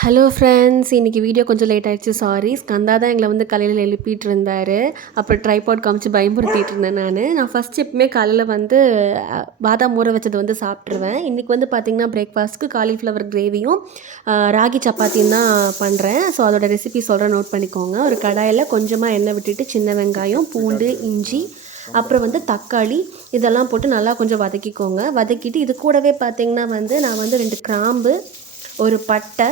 Hello friends, இன்றைக்கி video கொஞ்சம் late ஆகிடுச்சு, சாரி. ஸ்கந்தா தான் எங்களை வந்து காலையில் எழுப்பிட்டு இருந்தார். அப்புறம் ட்ரைபாட் காமிச்சு பயமுறுத்திட்டு இருந்தேன். நான் ஃபஸ்ட் எப்பவுமே காலையில் வந்து பாதாம் ஊற வச்சது வந்து சாப்பிட்ருவேன். இன்றைக்கி வந்து பார்த்திங்கன்னா பிரேக்ஃபாஸ்ட்டுக்கு காலிஃப்ளவர் கிரேவியும் ராகி சப்பாத்தியும் தான் பண்ணுறேன். ஸோ அதோட ரெசிபி சொல்கிறேன், நோட் பண்ணிக்கோங்க. ஒரு கடாயில் கொஞ்சமாக எண்ணெய் விட்டுட்டு சின்ன வெங்காயம், பூண்டு, இஞ்சி, அப்புறம் வந்து தக்காளி இதெல்லாம் போட்டு நல்லா கொஞ்சம் வதக்கிக்கோங்க. வதக்கிட்டு இது கூடவே பார்த்திங்கன்னா வந்து நான் வந்து 2 கிராம்பு, ஒரு பட்டை,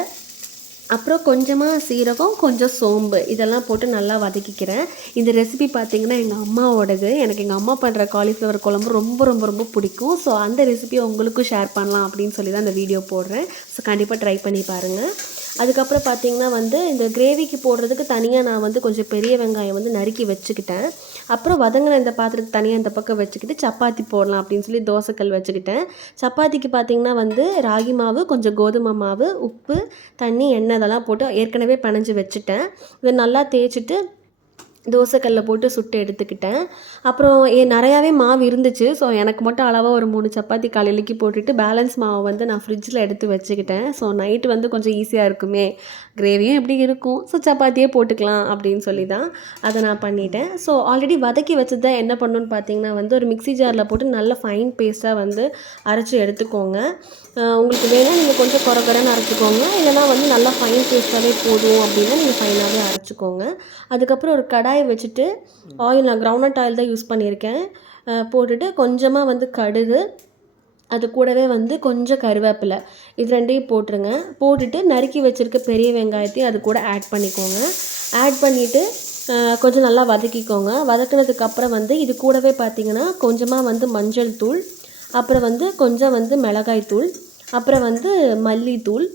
அப்புறம் கொஞ்சமாக சீரகம், கொஞ்சம் சோம்பு இதெல்லாம் போட்டு நல்லா வதக்கிக்கிறேன். இந்த ரெசிபி பார்த்திங்கன்னா எங்கள் அம்மாவோடது. எனக்கு எங்கள் அம்மா பண்ணுற காலிஃப்ளவர் குழம்பு ரொம்ப ரொம்ப ரொம்ப பிடிக்கும். ஸோ அந்த ரெசிபியை உங்களுக்கும் ஷேர் பண்ணலாம் அப்படின்னு சொல்லி தான் இந்த வீடியோ போடுறேன். ஸோ கண்டிப்பாக ட்ரை பண்ணி பாருங்கள். அதுக்கப்புறம் பார்த்திங்கன்னா வந்து இந்த கிரேவிக்கு போடுறதுக்கு தனியாக நான் வந்து கொஞ்சம் பெரிய வெங்காயம் வந்து நறுக்கி வச்சுக்கிட்டேன். அப்புறம் வதங்கின இந்த பாத்திரத்தை தனியாக இந்த பக்கம் வச்சுக்கிட்டு சப்பாத்தி போடலாம் அப்படின்னு சொல்லி தோசைக்கல் வச்சுக்கிட்டேன். சப்பாத்திக்கு பார்த்திங்கன்னா வந்து ராகி மாவு, கொஞ்சம் கோதுமை மாவு, உப்பு, தண்ணி, எண்ணெய் இதெல்லாம் போட்டு ஏற்கனவே பிணைஞ்சு வச்சுட்டேன். இதை நல்லா தேய்ச்சிட்டு தோசைக்கல்ல போட்டு சுட்டு எடுத்துக்கிட்டேன். அப்புறம் நிறையாவே மாவு இருந்துச்சு. ஸோ எனக்கு மட்டும் அளவாக ஒரு 3 சப்பாத்தி காலையிலக்கு போட்டுட்டு பேலன்ஸ் மாவை வந்து நான் ஃப்ரிட்ஜில் எடுத்து வச்சுக்கிட்டேன். ஸோ நைட்டு வந்து கொஞ்சம் ஈஸியாக இருக்குமே, கிரேவியும் எப்படி இருக்கும், ஸோ சப்பாத்தியே போட்டுக்கலாம் அப்படின்னு சொல்லி தான் அதை நான் பண்ணிட்டேன். ஸோ ஆல்ரெடி வதக்கி வச்சது தான் என்ன பண்ணணுன்னு பார்த்தீங்கன்னா வந்து ஒரு மிக்ஸி ஜாரில் போட்டு நல்ல ஃபைன் பேஸ்ட்டாக வந்து அரைச்சி எடுத்துக்கோங்க. உங்களுக்கு வேணால் நீங்கள் கொஞ்சம் கொரன்னு அரைச்சிக்கோங்க, இல்லைனா வந்து நல்லா ஃபைன் பேஸ்ட்டாகவே போதும் அப்படின்னா நீங்கள் ஃபைனாகவே அரைச்சிக்கோங்க. அதுக்கப்புறம் ஒரு கடாயை வச்சுட்டு ஆயில், நான் கிரவுண்ட்நட் ஆயில் தான் யூஸ் பண்ணியிருக்கேன், போட்டுட்டு கொஞ்சமாக வந்து கடுகு, அது கூடவே வந்து கொஞ்சம் கருவேப்பிலை, இது ரெண்டையும் போட்டுருங்க. போட்டுட்டு நறுக்கி வச்சுருக்க பெரிய வெங்காயத்தையும் அது கூட ஆட் பண்ணிக்கோங்க. ஆட் பண்ணிவிட்டு கொஞ்சம் நல்லா வதக்கிக்கோங்க. வதக்கினதுக்கப்புறம் வந்து இது கூடவே பார்த்திங்கன்னா கொஞ்சமாக வந்து மஞ்சள் தூள், அப்புறம் வந்து கொஞ்சம் வந்து மிளகாய் தூள், அப்புறம் வந்து மல்லித்தூள்,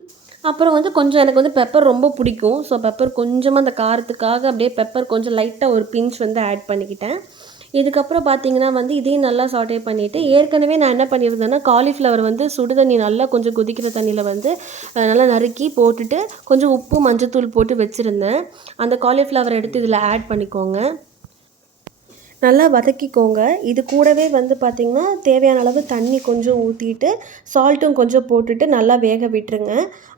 அப்புறம் வந்து கொஞ்சம் எனக்கு வந்து பெப்பர் ரொம்ப பிடிக்கும். ஸோ பெப்பர் கொஞ்சமாக அந்த காரத்துக்காக அப்படியே பெப்பர் கொஞ்சம் லைட்டாக ஒரு பிஞ்ச் வந்து ஆட் பண்ணிக்கிட்டேன். இதுக்கப்புறம் பார்த்திங்கன்னா வந்து இதையும் நல்லா சாட்டே பண்ணிவிட்டு, ஏற்கனவே நான் என்ன பண்ணியிருந்தேன்னா காலிஃப்ளவர் வந்து சுடு தண்ணி நல்லா கொஞ்சம் கொதிக்கிற தண்ணியில் வந்து நல்லா நறுக்கி போட்டுட்டு கொஞ்சம் உப்பு, மஞ்சத்தூள் போட்டு வச்சுருந்தேன். அந்த காலிஃப்ளவர் எடுத்து இதில் ஆட் பண்ணிக்கோங்க. நல்லா வதக்கிக்கோங்க. இது கூடவே வந்து பார்த்திங்கன்னா தேவையான அளவு தண்ணி கொஞ்சம் ஊற்றிட்டு சால்ட்டும் கொஞ்சம் போட்டுட்டு நல்லா வேக விட்டுருங்க.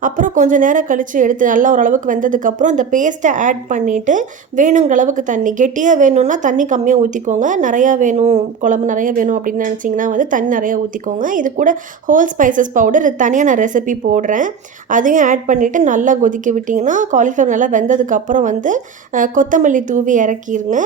அப்புறம் கொஞ்சம் நேரம் கழித்து எடுத்து நல்லா ஓரளவுக்கு வெந்ததுக்கப்புறம் இந்த பேஸ்ட்டை ஆட் பண்ணிவிட்டு வேணுங்கிற அளவுக்கு தண்ணி, கெட்டியாக வேணும்னா தண்ணி கம்மியாக ஊற்றிக்கோங்க, நிறையா வேணும் குழம்பு நிறையா வேணும் அப்படின்னு நினச்சிங்கன்னா வந்து தண்ணி நிறையா ஊற்றிக்கோங்க. இது கூட ஹோல் ஸ்பைசஸ் பவுடர் இது தனியாக நான் ரெசிபி போடுறேன், அதையும் ஆட் பண்ணிவிட்டு நல்லா கொதிக்க விட்டிங்கன்னா காலிஃப்ளவர் நல்லா வெந்ததுக்கப்புறம் வந்து கொத்தமல்லி தூவி இறக்கிடுங்க.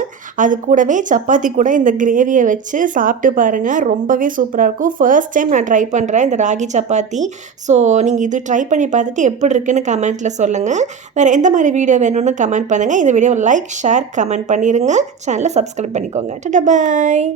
அது கூடவே சப்பாத்தி கூட இந்த கிரேவியை வச்சு சாப்பிட்டு பாருங்கள், ரொம்பவே சூப்பராக இருக்கும். ஃபர்ஸ்ட் டைம் நான் ட்ரை பண்ணுறேன் இந்த ராகி சப்பாத்தி. ஸோ நீங்கள் இது ட்ரை பண்ணி பார்த்துட்டு எப்படி இருக்குன்னு கமெண்ட்டில் சொல்லுங்கள். வேறு எந்த மாதிரி வீடியோ வேணும்னு கமெண்ட் பண்ணுங்கள். இந்த வீடியோவை லைக், ஷேர், கமெண்ட் பண்ணிடுங்க. சேனலை சப்ஸ்கிரைப் பண்ணிக்கோங்க. டாடா, பாய்.